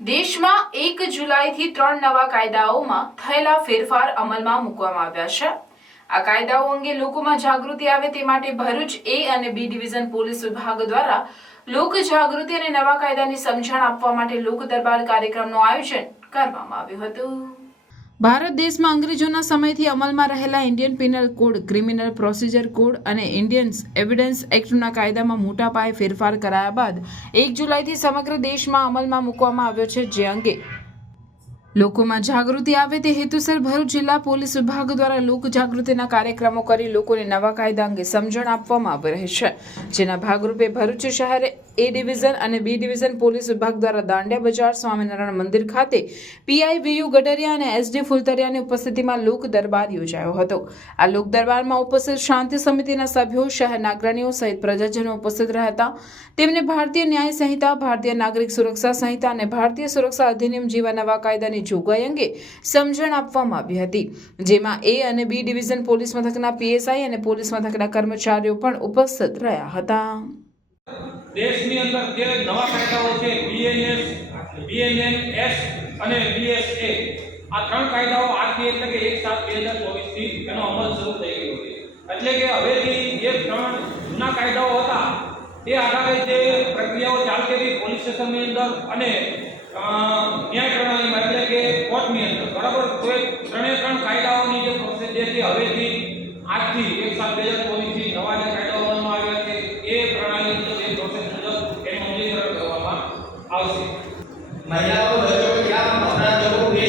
દેશમાં 1 જુલાઈથી 3 નવા કાયદાઓમાં થયેલા ફેરફાર અમલમાં મૂકવામાં આવ્યા છે। આ કાયદાઓ અંગે લોકોમાં જાગૃતિ આવે તે માટે ભરૂચ એ અને બી ડિવિઝન પોલીસ વિભાગ દ્વારા લોક જાગૃતિ અને નવા કાયદાની સમજણ આપવા માટે લોક દરબાર કાર્યક્રમનું આયોજન કરવામાં આવ્યું હતું। ભારત દેશમાં અંગ્રેજોના સમયથી અમલમાં રહેલા Indian penal code, criminal procedure code અને ઇન્ડિયન એવિડન્સ એક્ટના કાયદામાં મોટા પાયે ફેરફાર કરાયા બાદ 1 જુલાઈથી સમગ્ર દેશમાં અમલમાં મૂકવામાં આવ્યો છે, જે અંગે લોકોમાં જાગૃતિ આવે તે હેતુસર ભરૂચ જિલ્લા પોલીસ વિભાગ દ્વારા લોક જાગૃતિના કાર્યક્રમો કરી લોકોને નવા કાયદા અંગે સમજણ આપવામાં આવી રહી છે, જેના ભાગરૂપે ભરૂચ શહેર એ ડિવિઝન અને બી ડિવિઝન પોલીસ વિભાગ દ્વારા દાંડિયા બજાર સ્વામિનારાયણ મંદિર ખાતે પીઆઈ વીયુ ગડરિયા અને એસડી ફુલતરિયાની ઉપસ્થિતિમાં લોક દરબાર યોજાયો હતો। આ લોક દરબારમાં ઉપસ્થિત શાંતિ સમિતિના સભ્યો, શહેરના અગ્રણીઓ સહિત પ્રજાજનો ઉપસ્થિત રહ્યા હતા। તેમને ભારતીય ન્યાય સંહિતા, ભારતીય નાગરિક સુરક્ષા સંહિતા અને ભારતીય સુરક્ષા અધિનિયમ જેવા નવા કાયદાની જોગવાઈ અંગે સમજણ આપવામાં આવી હતી, જેમાં એ અને બી ડિવિઝન પોલીસ મથકના પીએસઆઈ અને પોલીસ મથકના કર્મચારીઓ પણ ઉપસ્થિત રહ્યા હતા। દેશની અંદર જે નવા કાયદાઓ છે બીએનએસ, બીએનએસ અને બીએસએ, આ ત્રણ કાયદાઓ આજથી એટલે કે 1/7/2024 થી એનો અમલ શરૂ થઈ ગયો છે। એટલે કે હવેથી જે ત્રણ જૂના કાયદાઓ હતા તે આધારે જે પ્રક્રિયાઓ ચાલતી હતી પોલીસ સ્ટેશનની અંદર અને ન્યાય પ્રણાલીમાં એટલે કે કોર્ટની અંદર, બરાબર, તો એ ત્રણ કાયદાઓની જે પ્રોસેસ જે છે હવેથી આજથી 1/7/2024 થી નવા જે કાયદાઓ બનવામાં આવ્યા છે એ પ્રણાલી મુજબ એ પ્રોસેસ મુજબ એનું અમલીકરણ કરવામાં આવશે। મહિલાઓ, બચ્ચો, या अपराध लोगों के